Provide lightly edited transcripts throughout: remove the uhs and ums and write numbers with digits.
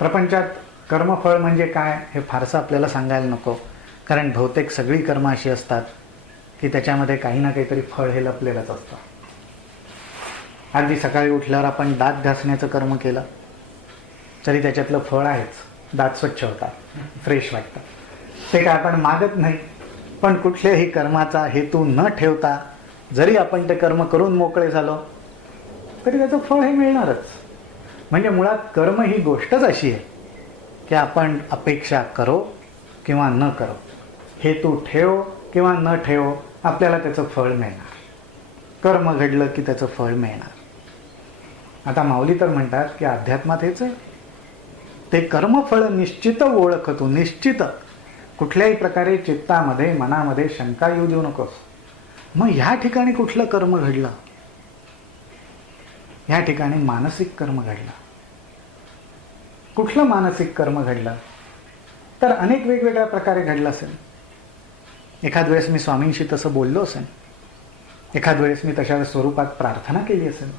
प्रपंचात कर्मफळ म्हणजे काय हे फारसं आपल्याला सांगायला नको, कारण बहुतेक सगळी कर्म अशी असतात की त्याच्यामध्ये काही ना काहीतरी फळ हे लपलेलंच असतं. अगदी सकाळी उठल्यावर आपण दात घासण्याचं कर्म केलं तरी त्याच्यातलं फळ आहेच, दात स्वच्छ होतात, फ्रेश वाटतं. ते काय आपण मागत नाही, पण कुठल्याही कर्माचा हेतू न ठेवता जरी आपण ते कर्म करून मोकळे झालो तरी त्याचं फळ हे मिळणारच. म्हणजे मुळात कर्म ही गोष्टच अशी आहे की आपण अपेक्षा करो किंवा न करो, हेतू ठेव किंवा न ठेव, आपल्याला त्याचं फळ मिळणार. कर्म घडलं की त्याचं फळ मिळणार. आता माऊली तर म्हणतात की अध्यात्मात हेच आहे, ते कर्मफळ निश्चित ओळख तू, निश्चित. कुठल्याही प्रकारे चित्तामध्ये मनामध्ये शंका येऊ देऊ नकोस. मग ह्या ठिकाणी कुठलं कर्म घडलं? ह्या ठिकाणी मानसिक कर्म घडलं. कुठलं मानसिक कर्म घडलं? तर अनेक वेगवेगळ्या प्रकारे घडलं असेल. एखाद वेळेस मी स्वामींशी तसं बोललो असेल, एखाद वेळेस मी तशा स्वरूपात प्रार्थना केली असेल,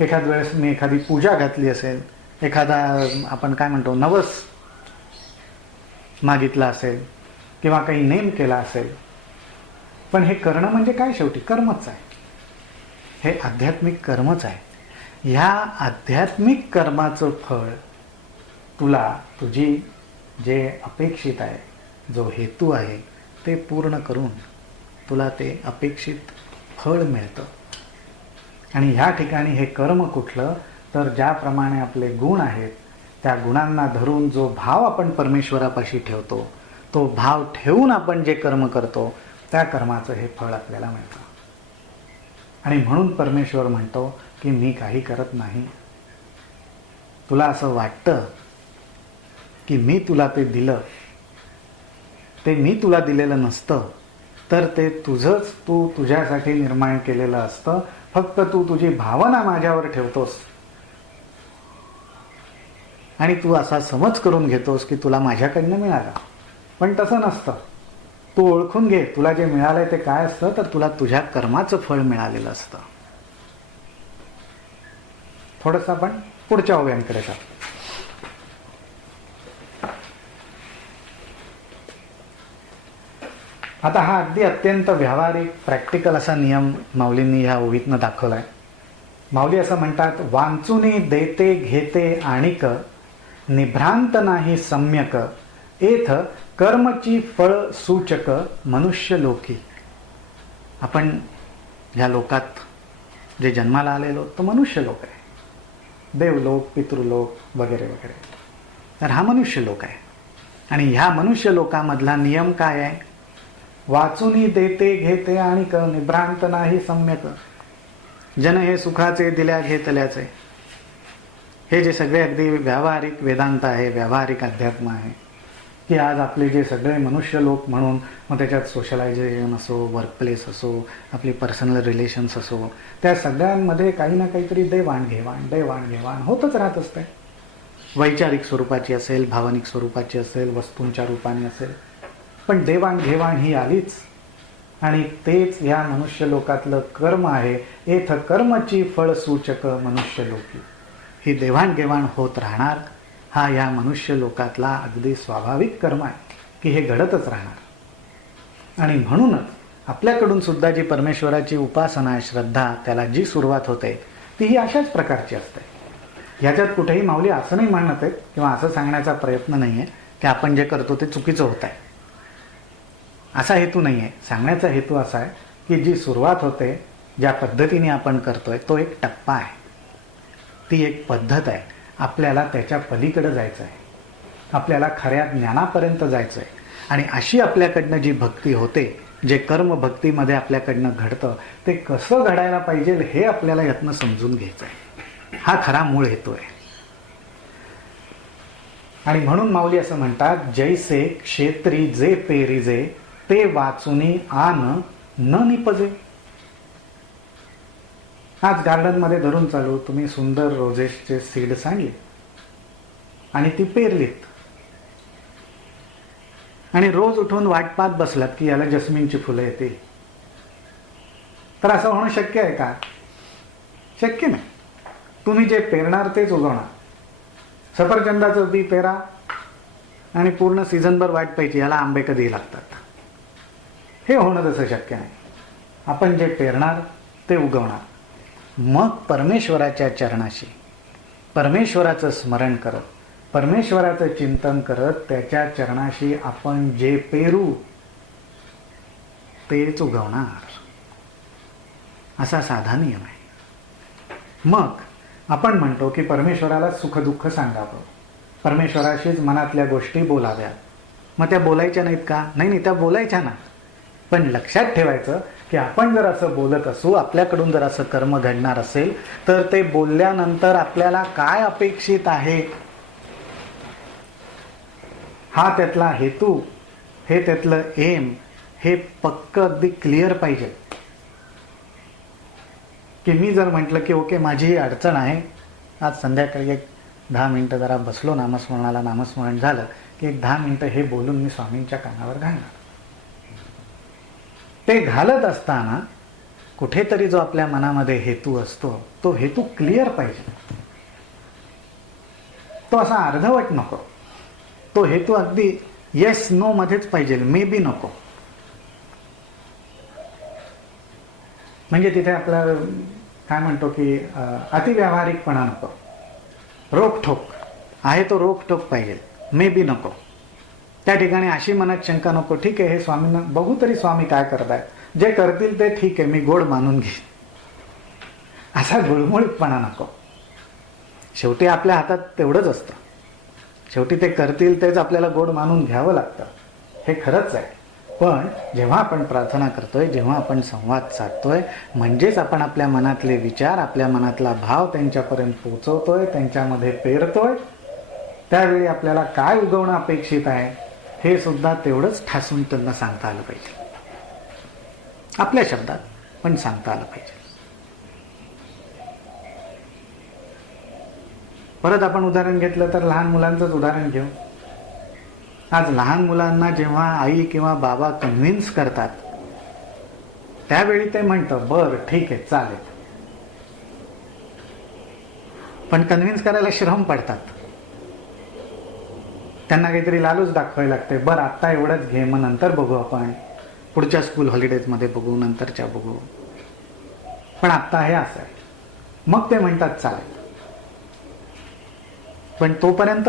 एखाद वेळेस मी एखादी पूजा घातली असेल, एखादा आपण काय म्हणतो नवस मागितला असेल किंवा काही नेम केला असेल. पण हे करणं म्हणजे काय? शेवटी कर्मच आहे. हे आध्यात्मिक कर्मच आहे. ह्या आध्यात्मिक कर्माचं फळ तुला, तुझी जे अपेक्षित आहे, जो हेतू आहे ते पूर्ण करून तुला ते अपेक्षित फळ मिळतं. आणि ह्या ठिकाणी हे कर्म कुठलं? तर ज्याप्रमाणे आपले गुण आहेत त्या गुणांना धरून जो भाव आपण परमेश्वरापाशी ठेवतो, तो भाव ठेवून आपण जे कर्म करतो त्या कर्माचं हे फळ आपल्याला मिळतं. आणि म्हणून परमेश्वर म्हणतो की मी काही करत नाही. तुला असं वाटतं की मी तुला ते दिलं, ते मी तुला दिलेलं नसतं, तर ते तुझंच तू तुझ्यासाठी निर्माण केलेलं असतं. फक्त तू तुझी भावना माझ्यावर ठेवतोस आणि तू असा समज करून घेतोस की तुला माझ्याकडनं मिळालं. पण तसं नसतं. तू ओळखून घे, तुला जे मिळालंय ते काय असतं, तर तुला तुझ्या कर्माचं फळ मिळालेलं असतं. थोडंसं आपण पुढच्या ओव्यांकडे जाऊ. आता हा अगदी अत्यंत व्यावहारिक प्रॅक्टिकल असा नियम माऊलींनी ह्या ओवीतनं दाखवलाय. माऊली असं म्हणतात, वांचुनी देते घेते आणिक, निभ्रांत नाही सम्यक, एथ कर्मची फळ सूचक मनुष्य लोकी. आपण ह्या लोकात जे जन्माला आलेलो तो मनुष्य लोक आहे. देवलोक, पितृलोक वगैरे वगैरे. तर हा मनुष्य लोक आहे. आणि ह्या मनुष्य लोकामधला नियम काय आहे? वाचुनी देते घेते आणिक, निभ्रांत नाही सम्यक. जन हे सुखाचे दिल्या घेतल्याचे. हे जे सगळे अगदी व्यावहारिक वेदांत आहे, व्यावहारिक अध्यात्म आहे, की आज आपले जे सगळे मनुष्य लोक म्हणून, मग त्याच्यात सोशलायझेशन असो, वर्कप्लेस असो, आपली पर्सनल रिलेशन्स असो, त्या सगळ्यांमध्ये काही ना काहीतरी देवाणघेवाण होतच राहत असते. वैचारिक स्वरूपाची असेल, भावनिक स्वरूपाची असेल, वस्तूंच्या रूपाने असेल, पण देवाणघेवाण ही आलीच. आणि तेच ह्या मनुष्य लोकातलं कर्म आहे. एथ कर्मची फळ सूचक मनुष्य लोकी. ही देवाणघेवाण होत राहणार. हा या मनुष्य लोकातला अगदी स्वाभाविक कर्म आहे की हे घडतच राहणार. आणि म्हणूनच आपल्याकडून सुद्धा जी परमेश्वराची उपासना, श्रद्धा, त्याला जी सुरुवात होते ती ही अशाच प्रकारची असते. ह्याच्यात कुठेही माऊली असं नाही म्हणत आहेत किंवा असं सांगण्याचा प्रयत्न नाही आहे की आपण जे करतो ते चुकीचं होत आहे, असा हेतू नाही आहे. सांगण्याचा हेतू असा आहे की जी सुरुवात होते, ज्या पद्धतीने आपण करतोय, तो एक टप्पा आहे, ती एक पद्धत आहे. आपल्याला त्याच्या पलीकडे जायचं आहे, आपल्याला खऱ्या ज्ञानापर्यंत जायचं आहे. आणि अशी आपल्याकडनं जी भक्ती होते, जे कर्म भक्तीमध्ये आपल्याकडनं घडतं, ते कसं घडायला पाहिजे हे आपल्याला यातनं समजून घ्यायचं आहे. हा खरा मूळ हेतू आहे. आणि म्हणून माऊली असं म्हणतात, जैसे क्षेत्री जे पेरिजे, ते वाचुनी आन न निपजे. आज गार्डनमध्ये धरून चालू तुम्ही सुंदर रोजेसचे सीड्स आणले आणि ती पेरलीत आणि रोज उठून वाट पाहत बसलात की याला जस्मिनची फुलं येतील, तर असं होणं शक्य आहे का? शक्य नाही. तुम्ही जे पेरणार तेच उगवणार. सफरचंदाचं बी पेरा आणि पूर्ण सीझनभर वाट पाहिजे याला आंबे कधी लागतात. हे होणं तसं शक्य नाही. आपण जे पेरणार ते उगवणार. मग परमेश्वराच्या चरणाशी, परमेश्वराचं स्मरण करत, परमेश्वराचं चिंतन करत, त्याच्या चरणाशी आपण जे पेरू तेच उगवणार, असा साधा नियम आहे. मग आपण म्हणतो की परमेश्वराला सुखदुःख सांगावं, परमेश्वराशीच मनातल्या गोष्टी बोलाव्या. मग त्या बोलायच्या नाहीत का? नाही, त्या बोलायच्या ना. पण लक्षात ठेवायचं की आपण जर असं बोलत असू, आपल्याकडून जर असं कर्म घडणार असेल, तर ते बोलल्यानंतर आपल्याला काय अपेक्षित आहे, हा त्यातला हेतू, हे त्यातलं एम, हे पक्क अगदी क्लिअर पाहिजे. की मी जर म्हटलं की ओके, माझी ही अडचण आहे, आज संध्याकाळी एक 10 मिनिटं जरा बसलो नामस्मरणाला, नामस्मरण झालं की एक 10 मिनिटं हे बोलून मी स्वामींच्या कानावर घालणार. ते घालत असताना कुठेतरी जो आपल्या मनामध्ये हेतू असतो, तो हेतू क्लिअर पाहिजे. तो असा अर्धवट नको. तो हेतू अगदी येस नो मध्येच पाहिजे, मे बी नको. म्हणजे तिथे आपला काय म्हणतो की अतिव्यावहारिकपणा नको. रोखठोक आहे तो रोखठोक पाहिजे, मे बी नको. त्या ठिकाणी अशी मनात शंका नको, ठीक आहे हे स्वामींना बघू तरी स्वामी काय करतायत, जे करतील ते ठीक आहे, मी गोड मानून घेईन, असा गुळमुळीतपणा नको. शेवटी आपल्या हातात तेवढंच असतं. शेवटी ते करतील तेच आपल्याला गोड मानून घ्यावं लागतं, हे खरंच आहे. पण जेव्हा आपण प्रार्थना करतोय, जेव्हा आपण संवाद साधतोय, म्हणजेच आपण आपल्या मनातले विचार, आपल्या मनातला भाव त्यांच्यापर्यंत पोहोचवतोय, त्यांच्यामध्ये पेरतोय, त्यावेळी आपल्याला काय उगवणं अपेक्षित आहे हे सुद्धा तेवढंच ठासून त्यांना सांगता आलं पाहिजे. आपल्या शब्दात पण सांगता आलं पाहिजे. परत आपण उदाहरण घेतलं तर लहान मुलांचंच उदाहरण घेऊ. आज लहान मुलांना जेव्हा आई किंवा बाबा कन्व्हिन्स करतात, त्यावेळी ते म्हणतं बरं ठीक आहे चालेल. पण कन्व्हिन्स करायला श्रम पडतात. त्यांना काहीतरी लालूच दाखवायला लागते. बरं आत्ता एवढंच घे, मग नंतर बघू, आपण पुढच्या स्कूल हॉलिडेजमध्ये बघू, नंतरच्या बघू, पण आत्ता हे असं आहे. मग ते म्हणतात चालेल. पण तोपर्यंत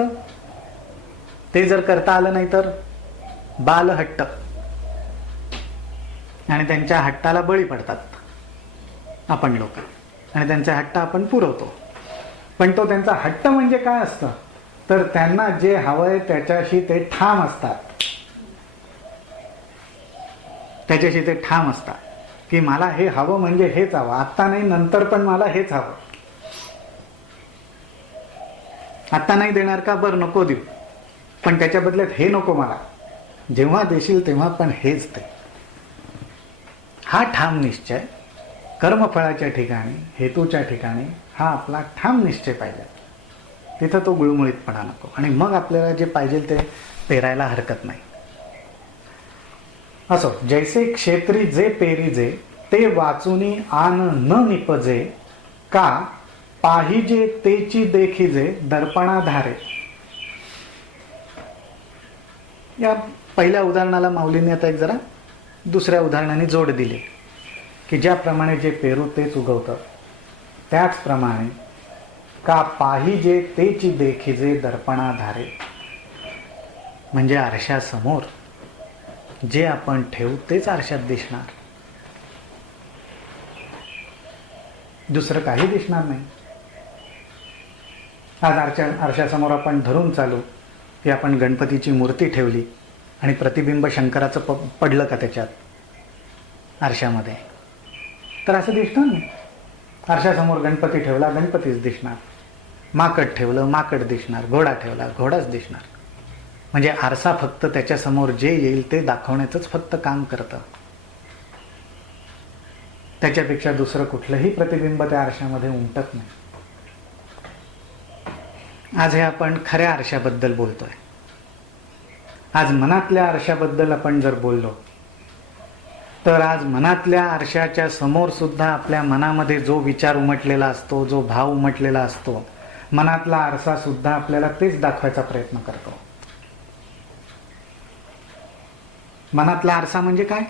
ते जर करता आलं नाही तर बालहट्ट, आणि त्यांच्या हट्टाला बळी पडतात आपण लोक, आणि त्यांचा हट्ट आपण पुरवतो. पण तो त्यांचा हट्ट म्हणजे काय असतं, तर त्यांना जे हवंय त्याच्याशी ते ठाम असतात. त्याच्याशी ते ठाम असतात की मला हे हवं म्हणजे हेच हवं, आत्ता नाही नंतर पण मला हेच हवं. आत्ता नाही देणार का, बरं नको देऊ, पण त्याच्या बदल्यात हे नको मला, जेव्हा देशील तेव्हा पण हेच दे. हा ठाम निश्चय कर्मफळाच्या ठिकाणी, हेतूच्या ठिकाणी हा आपला ठाम निश्चय पाहिजे. तिथं तो गुळमुळीतपणा नको, आणि मग आपल्याला जे पाहिजे ते पेरायला हरकत नाही. असो, जैसे क्षेत्री जे पेरीजे, ते वाचुनी आन न निपजे, का पाहिजे तेची देखीजे दर्पणाधारे. या पहिल्या उदाहरणाला माऊलींनी आता एक जरा दुसऱ्या उदाहरणाने जोड दिली की ज्याप्रमाणे जे पेरू तेच उगवतं, त्याचप्रमाणे का पाहिजे तेची देखीजे दर्पणाधारे. म्हणजे आरशासमोर जे आपण ठेवू तेच आरशात दिसणार, दुसरं काही दिसणार नाही. आज आरशासमोर आपण धरून चालू की आपण गणपतीची मूर्ती ठेवली आणि प्रतिबिंब शंकराचं पडलं का त्याच्यात आरशामध्ये, तर असं दिसणार नाही. आरशासमोर गणपती ठेवला, गणपतीच दिसणार. माकड ठेवलं, माकड दिसणार. घोडा ठेवला, घोडाच दिसणार. म्हणजे आरसा फक्त त्याच्यासमोर जे येईल ते दाखवण्याचंच फक्त काम करतं. त्याच्यापेक्षा दुसरं कुठलंही प्रतिबिंब त्या आरशामध्ये उमटत नाही. आज हे आपण खऱ्या आरशाबद्दल बोलतोय. आज मनातल्या आरशाबद्दल आपण जर बोललो तर आज मनातल्या आरशाच्या समोर सुद्धा आपल्या मनामध्ये जो विचार उमटलेला असतो, जो भाव उमटलेला असतो, मनातला आरसा सुद्धा आपल्याला तेच दाखवायचा प्रयत्न करतो. मनातला आरसा म्हणजे काय?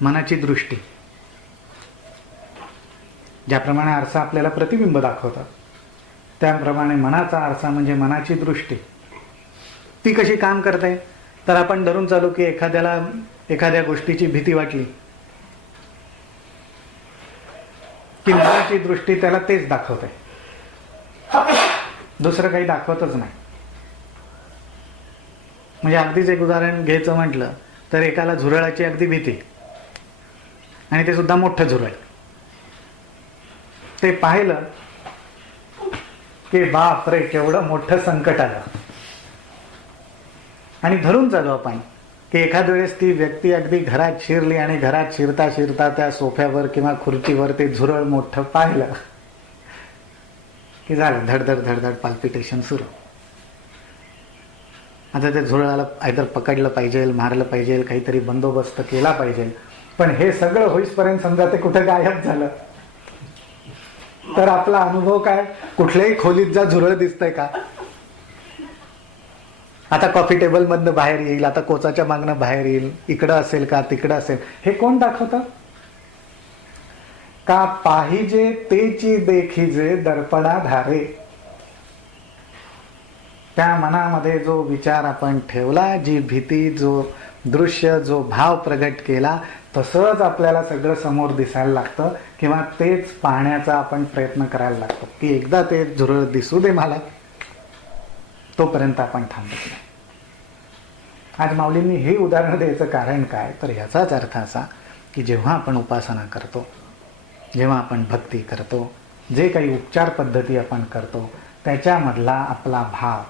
मनाची दृष्टी. ज्याप्रमाणे आरसा आपल्याला प्रतिबिंब दाखवतात, त्याप्रमाणे मनाचा आरसा म्हणजे मनाची दृष्टी. ती कशी काम करते? तर आपण धरून चालू की एखाद्याला एखाद्या गोष्टीची भीती वाटली की मनाची दृष्टी त्याला तेच दाखवते, दुसरं काही दाखवतच नाही. म्हणजे अगदीच एक उदाहरण घ्यायचं म्हटलं तर एकाला झुरळाची अगदी भीती, आणि ते सुद्धा मोठं झुरळ. ते पाहिलं की बाप रे, केवढं मोठं संकट आलं. आणि धरून चालू आपण की एखाद वेळेस ती व्यक्ती अगदी घरात शिरली आणि घरात शिरता शिरता त्या सोफ्यावर किंवा खुर्चीवर ते झुरळ मोठं पाहिलं की झालं धडधड धडधड पाल्पिटेशन सुरू. आता त्या झुरळाला आयदर पकडलं पाहिजे, मारलं पाहिजे, काहीतरी बंदोबस्त केला पाहिजे. पण हे सगळं होईपर्यंत समजा ते कुठं गायब झालं तर आपला अनुभव काय? कुठल्याही खोलीत जा झुरळ दिसतंय का? आता कॉफी टेबल मधनं बाहेर येईल, आता कोचाच्या मागणं बाहेर येईल, इकडं असेल का तिकडं असेल, हे कोण दाखवतं? का पाहिजे तेची देखिजे दर्पणा धारे. त्या मनामध्ये जो विचार आपण ठेवला, जी भीती, जो दृश्य, जो भाव प्रगट केला, तसंच आपल्याला सगळं समोर दिसायला लागतं किंवा तेच पाहण्याचा आपण प्रयत्न करायला लागतो की एकदा ते झुरळ दिसू दे मला, तोपर्यंत आपण थांबत नाही. आज माऊलींनी हे उदाहरण द्यायचं कारण काय? तर ह्याचाच अर्थ असा की जेव्हा आपण उपासना करतो, जेव्हा आपण भक्ती करतो, जे काही उपचार पद्धती आपण करतो, त्याच्यामधला आपला भाव,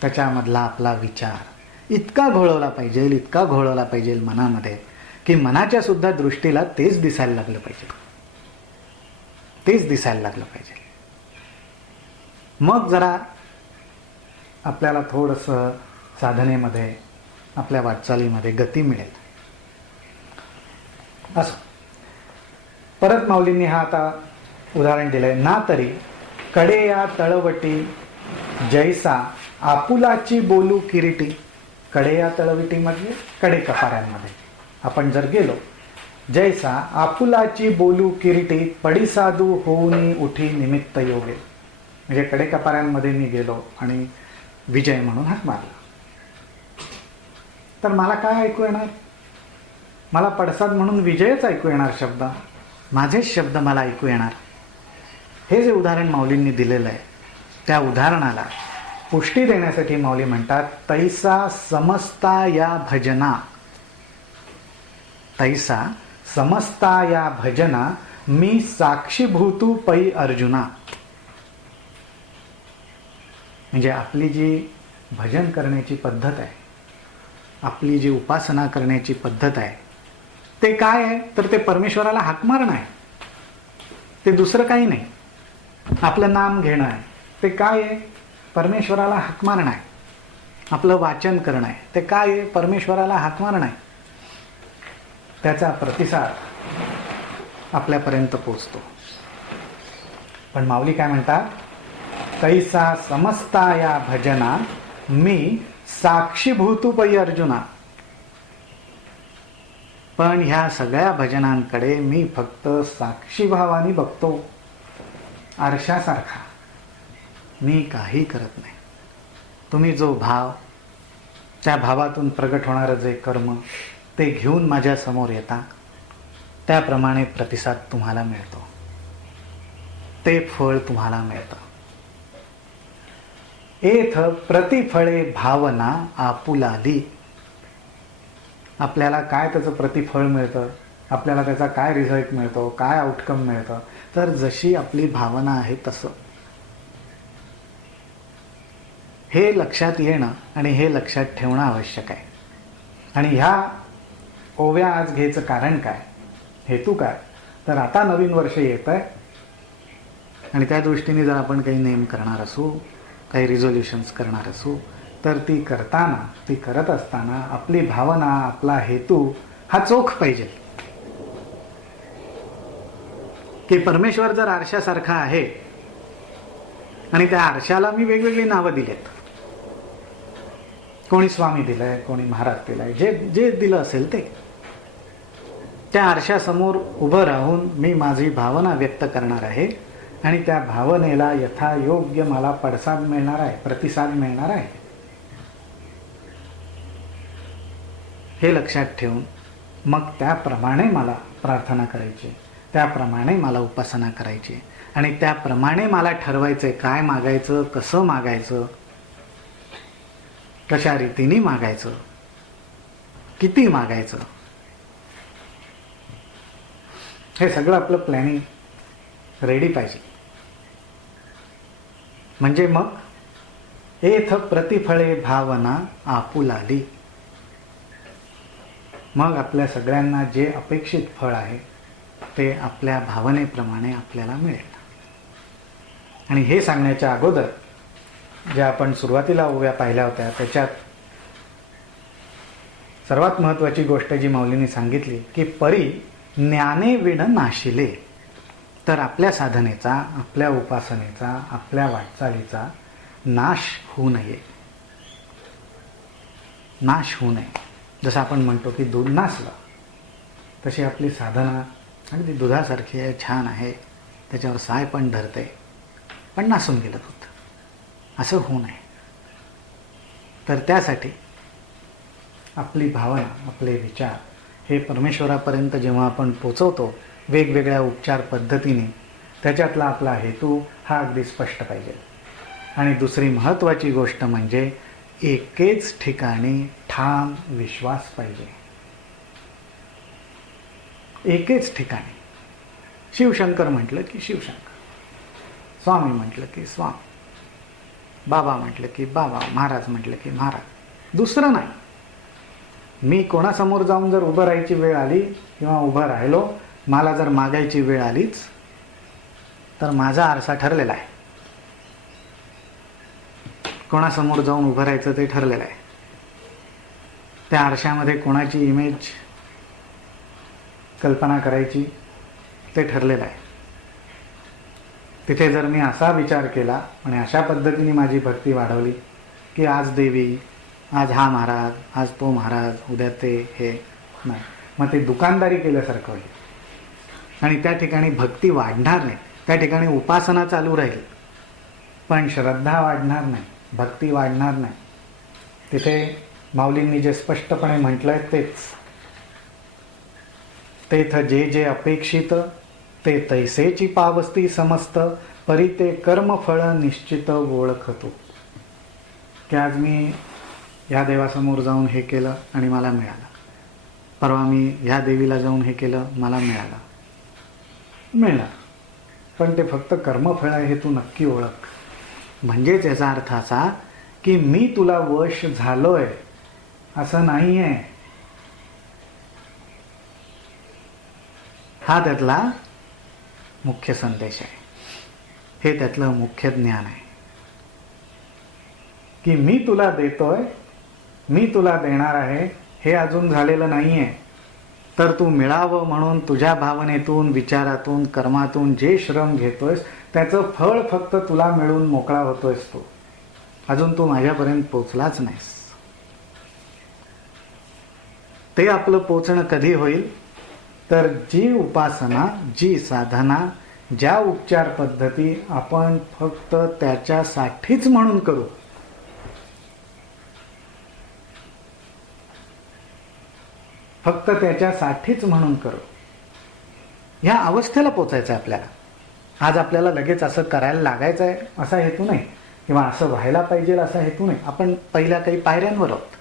त्याच्यामधला आपला विचार इतका घोळवला पाहिजे, इतका घोळवला पाहिजे मनामध्ये की मनाच्या सुद्धा दृष्टीला तेच दिसायला लागलं पाहिजे, तेच दिसायला लागलं पाहिजे. मग जरा आपल्याला थोडंसं साधनेमध्ये, आपल्या वाटचालीमध्ये गती मिळेल. असं परत माऊलींनी हा आता उदाहरण दिलंय. ना तरी कडे या तळवटी जैसा आपुलाची बोलू किरीटी. कडे या तळवटीमध्ये, कडे कपाऱ्यांमध्ये आपण जर गेलो, जैसा आपुलाची बोलू किरीटी पडिसाधू होऊनी उठी निमित्त योगे. म्हणजे कडे कपाऱ्यांमध्ये मी गेलो आणि विजय म्हणून हाक मारला, तर मला काय ऐकू येणार? मला पडसाद म्हणून विजयच ऐकू येणार, शब्द माझेच शब्द मला ऐकू येणार. हे जे उदाहरण माऊलींनी दिलेलं आहे, त्या उदाहरणाला पुष्टी देण्यासाठी माऊली म्हणतात, तैसा समस्ता या भजना. तैसा समस्ता या भजना मी साक्षीभूतू पै अर्जुना. म्हणजे आपली जी भजन करण्याची पद्धत आहे, आपली जी उपासना करण्याची पद्धत आहे, ते काय आहे? तर ते परमेश्वराला हाक मारणं आहे, ते दुसरं काही नाही. आपलं नाम घेणं आहे, ते काय आहे? परमेश्वराला हाक मारणं आहे. आपलं वाचन करणं आहे, ते काय आहे? परमेश्वराला हाक मारणं आहे. त्याचा प्रतिसाद आपल्यापर्यंत पोचतो. पण माऊली काय म्हणतात? तैसा समस्ता या भजना मी साक्षीभूतू पै अर्जुना. पण ह्या सगळ्या भजनांकडे मी फक्त साक्षीभावाने बघतो, आरशासारखा. मी काही करत नाही. तुम्ही जो भाव, त्या भावातून प्रगट होणारं जे कर्म, ते घेऊन माझ्या समोर येता, त्याप्रमाणे प्रतिसाद तुम्हाला मिळतो, ते फळ तुम्हाला मिळतं. एथ प्रतिफळे भावना आपुलाली. आपल्याला काय त्याचं प्रतिफळ मिळतं, आपल्याला त्याचा काय रिझल्ट मिळतो, काय आउटकम मिळतं? तर जशी आपली भावना आहे तसं. हे लक्षात येणं आणि हे लक्षात ठेवणं आवश्यक आहे. आणि ह्या ओव्या आज घ्यायचं कारण काय, हेतू काय? तर आता नवीन वर्ष येत आहे आणि त्या दृष्टीने जर आपण काही नेम करणार असू, काही रिझोल्युशन्स करणार असू, तर ती करताना, ती करत असताना आपली भावना, आपला हेतू हा चोख पाहिजे. की परमेश्वर जर आरशासारखा आहे आणि त्या आरशाला मी वेगवेगळी नावं दिलेत. कोणी स्वामी दिलंय, कोणी महाराज दिलाय, जे जे दिलं असेल ते. त्या आरशासमोर उभं राहून मी माझी भावना व्यक्त करणार आहे आणि त्या भावनेला यथायोग्य मला पडसाद मिळणार आहे, प्रतिसाद मिळणार आहे. हे लक्षात ठेवून मग त्याप्रमाणे मला प्रार्थना करायची, त्याप्रमाणे मला उपासना करायची आणि त्याप्रमाणे मला ठरवायचंय काय मागायचं, कसं मागायचं, कशा रीतीने मागायचं, किती मागायचं. हे सगळं आपलं प्लॅनिंग रेडी पाहिजे. म्हणजे मग एथ प्रतिफळे भावना आपुलाली. मग आपल्या सगळ्यांना जे अपेक्षित फळ आहे ते आपल्या भावनेप्रमाणे आपल्याला मिळेल. आणि हे सांगण्याच्या अगोदर ज्या आपण सुरुवातीला ओव्या पाहिल्या होत्या त्याच्यात सर्वात महत्त्वाची गोष्ट जी माऊलींनी सांगितली की परी ज्ञाने विण नाशिले. तर आपल्या साधनेचा, आपल्या उपासनेचा, आपल्या वाटचालीचा नाश होऊ नये. नाश होऊ नये. जसं आपण म्हणतो की दूध नासलं तशी आपली साधना अगदी दुधासारखी आहे, छान आहे, त्याच्यावर साय पण धरते, पण नासून गेलं दूध. असं होऊ नये. तर त्यासाठी आपली भावना, आपले विचार हे परमेश्वरापर्यंत जेव्हा आपण पोचवतो वेगवेगळ्या उपचार पद्धतीने, त्याच्यातला आपला हेतू हा अगदी स्पष्ट पाहिजे. आणि दुसरी महत्त्वाची गोष्ट म्हणजे एकेच ठिकाणी ठाम विश्वास पाहिजे. एकेच ठिकाणी. शिवशंकर म्हटलं की शिवशंकर, स्वामी म्हटलं की स्वामी, बाबा म्हटलं की बाबा, महाराज म्हटलं की महाराज. दुसरं नाही. मी कोणासमोर जाऊन जर उभं राहायची वेळ आली किंवा उभं राहिलो, मला जर मागायची वेळ आलीच तर माझा आरसा ठरलेला आहे. कोणासमोर जाऊन उभं राहायचं ते ठरलेलं आहे. त्या आरशामध्ये कोणाची इमेज कल्पना करायची ते ठरलेलं आहे. तिथे जर मी असा विचार केला आणि अशा पद्धतीने माझी भक्ती वाढवली की आज देवी, आज हा महाराज, आज तो महाराज, उद्या ते, हे नाही, मग ते दुकानदारी केल्यासारखं होईल आणि त्या ठिकाणी भक्ती वाढणार नाही. त्या ठिकाणी उपासना चालू राहील पण श्रद्धा वाढणार नाही, भक्ती वाढणार नाही. तिथे माऊलींनी जे स्पष्टपणे म्हटलंय तेच, तेथ जे जे अपेक्षित ते तैसेची पावस्ती समस्त, परी ते कर्मफळ निश्चित ओळखतो. की आज मी ह्या देवासमोर जाऊन हे केलं आणि मला मिळालं, परवा मी ह्या देवीला जाऊन हे केलं, मला मिळालं, पण ते फक्त कर्मफळ आहे हे तू नक्की ओळख. म्हणजेच याचा अर्थ असा की मी तुला वश झालोय असं नाही आहे. हा त्यातला मुख्य संदेश आहे. हे त्यातलं मुख्य ज्ञान आहे की मी तुला देतोय, मी तुला देणार आहे, हे अजून झालेलं नाही आहे. तर तू मिळावं म्हणून तुझ्या भावनेतून, विचारातून, कर्मातून जे श्रम घेतोयस त्याचं फळ फक्त तुला मिळून मोकळा होतोयस. तू अजून तू माझ्यापर्यंत पोचलाच नाहीस. ते आपलं पोचणं कधी होईल तर जी उपासना, जी साधना, ज्या उपचार पद्धती आपण फक्त त्याच्यासाठीच म्हणून करू, फक्त त्याच्यासाठीच म्हणून करू, ह्या अवस्थेला पोचायचं आहे आपल्याला. आज आपल्याला लगेच असं करायला लागायचं आहे असा हेतू नाही किंवा असं व्हायला पाहिजे असा हेतू नाही. आपण पहिल्या काही पायऱ्यांवर आहोत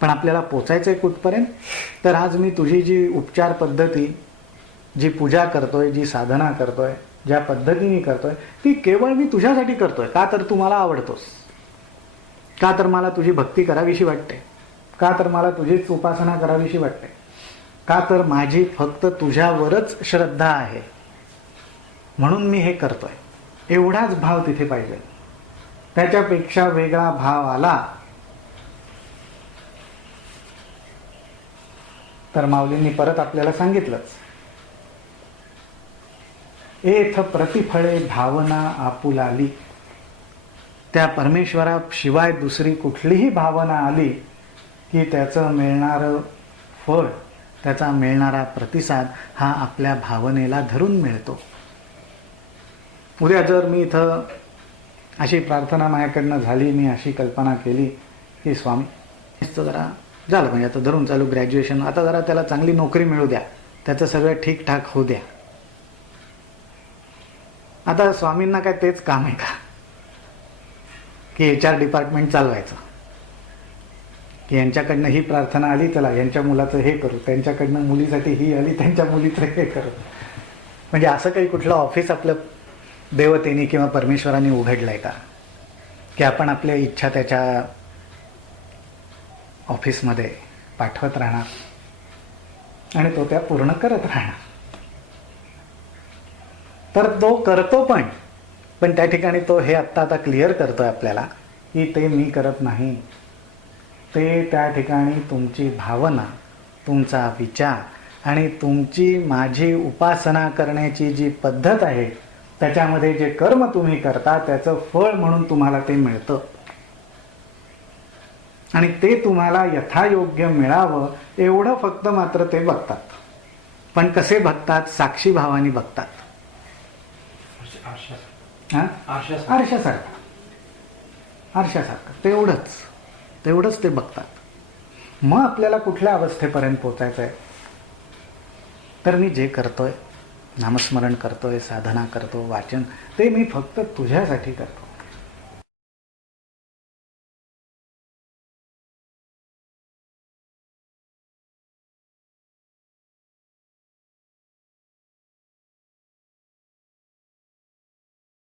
पण आपल्याला पोचायचं आहे कुठपर्यंत. तर आज मी तुझी जी उपचार पद्धती, जी पूजा करतोय, जी साधना करतोय, ज्या पद्धतीने करतोय ती केवळ मी तुझ्यासाठी करतोय. का तर तू मला आवडतोस, का तर मला तुझी भक्ती करावीशी वाटते, का तर मला तुझीच उपासना करावीशी वाटते, का तर माझी फक्त तुझ्यावरच श्रद्धा आहे म्हणून मी हे करतोय. एवढाच भाव तिथे पाहिजे. त्याच्यापेक्षा वेगळा भाव आला तर माऊलींनी परत आपल्याला सांगितलंच, एथ प्रतिफळे भावना आपुलाली. त्या परमेश्वराशिवाय दुसरी कुठलीही भावना आली की त्याचं मिळणारं फळ, त्याचा मिळणारा प्रतिसाद हा आपल्या भावनेला धरून मिळतो. उद्या जर मी इथं अशी प्रार्थना माझ्याकडनं झाली, मी अशी कल्पना केली की स्वामी जरा झालं, म्हणजे आता धरून चालू ग्रॅज्युएशन, आता जरा त्याला चांगली नोकरी मिळू द्या, त्याचं सगळं ठीकठाक होऊ द्या. आता स्वामींना काय तेच काम आहे का की HR डिपार्टमेंट चालवायचं, की यांच्याकडनं ही प्रार्थना आली चला यांच्या मुलाचं हे करू, त्यांच्याकडनं मुलीसाठी ही आली त्यांच्या मुलीचं हे करू. म्हणजे असं काही कुठलं ऑफिस आपलं देवतेने किंवा परमेश्वराने उघडलंय का की आपण आपल्या इच्छा त्याच्या ऑफिसमध्ये पाठवत राहणार आणि तो त्या पूर्ण करत राहणार. तर तो करतो पण त्या ठिकाणी तो हे आता क्लिअर करतोय आपल्याला की ते मी करत नाही, ते त्या ठिकाणी तुमची भावना, तुमचा विचार आणि तुमची माझी उपासना करण्याची जी पद्धत आहे त्याच्यामध्ये जे कर्म तुम्ही करता त्याचं फळ म्हणून तुम्हाला ते मिळतं. आणि ते तुम्हाला यथायोग्य मिळावं एवढं फक्त मात्र ते बघतात. पण कसे बघतात? साक्षी भावाने बघतात. आरशासारखं तेवढंच ते बघतात. मग आपल्याला कुठल्या अवस्थेपर्यंत पोचायचं आहे? तर मी जे करतोय, नामस्मरण करतोय, साधना करतो, वाचन, ते मी फक्त तुझ्यासाठी करतो.